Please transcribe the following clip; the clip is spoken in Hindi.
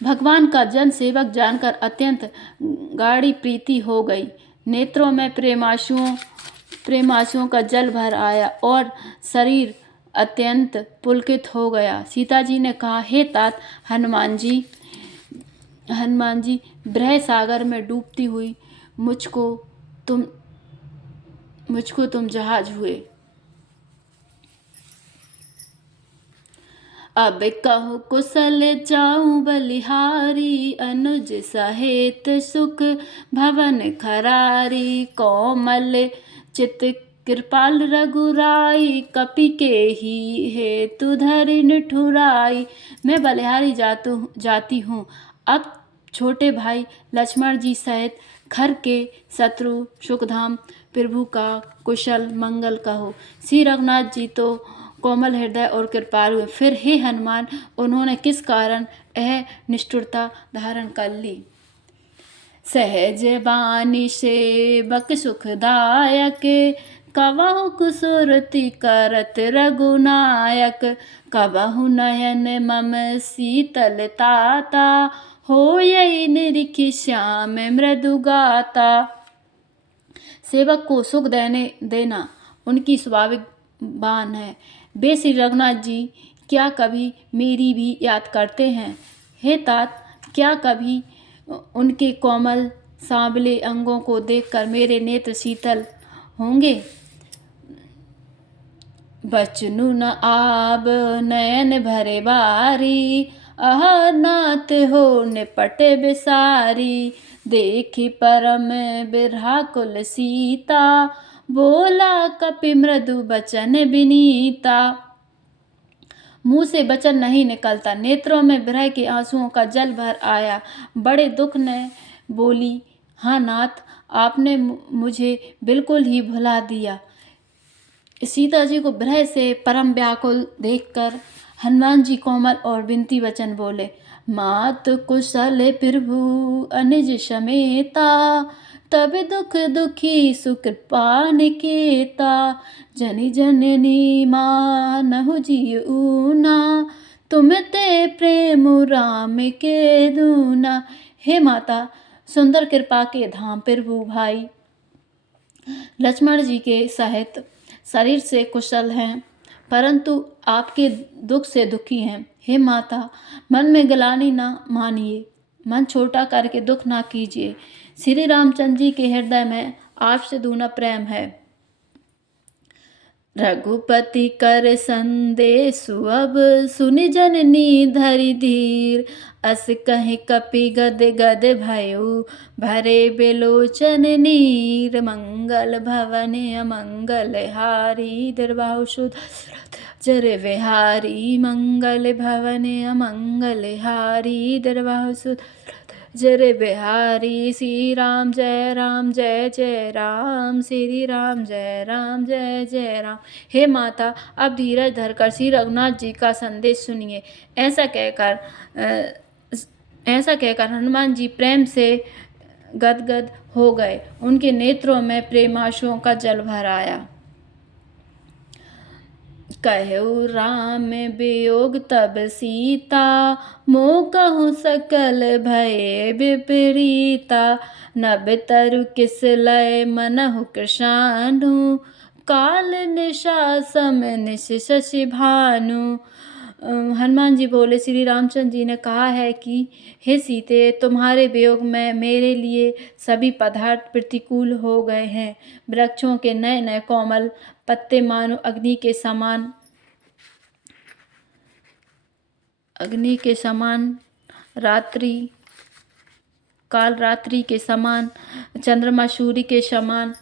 भगवान का जन सेवक जानकर अत्यंत गाढ़ी प्रीति हो गई। नेत्रों में प्रेमाशुओं का जल भर आया और शरीर अत्यंत पुलकित हो गया। सीता जी ने कहा, हे तात हनुमान जी, ब्रह सागर में डूबती हुई मुझको तुम जहाज हुए। अब कहु कुशल जाऊं बलिहारी, अनुज सहित सुख भवन खरारी। कोमल चित कृपाल रघुराई, कपि के ही हेतु धरि निठुराई। मैं बलिहारी जाती हूँ, अब छोटे भाई लक्ष्मण जी सहित खर के शत्रु सुखधाम प्रभु का कुशल मंगल कहो। श्री रघुनाथ जी तो कोमल हृदय और कृपालु हुए। फिर हे हनुमान, उन्होंने किस कारण यह निष्ठुरता धारण कर ली। सहज बानी सेवक सुखदायक, कबहु कुसुरति करत रघुनायक। कबहु नयन मम शीतलताता, होयि निरिखि श्याम मृदु गाता। सेवक को सुख देना उनकी स्वाभाविक बान है। वे श्री रघुनाथ जी क्या कभी मेरी भी याद करते हैं। हे तात, क्या कभी उनके कोमल सांवले अंगों को देखकर मेरे नेत्र शीतल होंगे। बचनु न आब नयन भरे बारी, अह नाथ हो निपट बिसारी। देखी परम बिरहाकुल सीता, बोला कपि मृदु बचन विनीता। मुंह से वचन नहीं निकलता, नेत्रों में विरह के आंसुओं का जल भर आया। बड़े दुख ने बोली, हाँ नाथ, आपने मुझे बिल्कुल ही भुला दिया। सीता जी को विरह से परम व्याकुल देखकर हनुमान जी कोमल और विनती वचन बोले। मात कुशल प्रभु अनुज समेता, तब दुख दुखी सुकृपा निकेता। जनि जननी मानहु जिऊना, तुम ते प्रेम राम के दूना। हे माता, सुंदर कृपा के धाम प्रभु भाई लक्ष्मण जी के सहित शरीर से कुशल हैं, परंतु आपके दुख से दुखी हैं। हे माता, मन में ग्लानि ना मानिए, मन छोटा करके दुख ना कीजिए। श्री रामचंद्र जी के हृदय में आपसे दूना प्रेम है। रघुपति कर संदेशु अब, सुनि जननी धरि धीर। अस कहि कपि गद गद भयो, भरे बिलोचन नीर। मंगल भवन अमंगल हारी, दरबाहु सुत जर विहारी। मंगल भवन अमंगल हारी, दरबाहु सुत जर बिहारी। श्री राम जय जय राम, श्री राम जय जय राम। हे माता, अब धीरज धरकर श्री रघुनाथ जी का संदेश सुनिए। ऐसा कहकर हनुमान जी प्रेम से गदगद हो गए। उनके नेत्रों में प्रेमाशुओं का जल भर आया। कहु राम वियोग तब सीता, मोह कहु सकल भय विपरीता। नभ तरु किस लय मनहु कृशानु, काल निशा सम निश शशि भानु। हनुमान जी बोले, श्री रामचंद्र जी ने कहा है कि हे सीते, तुम्हारे वियोग में मेरे लिए सभी पदार्थ प्रतिकूल हो गए हैं। वृक्षों के नए नए कोमल पत्ते मानो अग्नि के समान काल रात्रि के समान, चंद्रमा सूर्य के समान।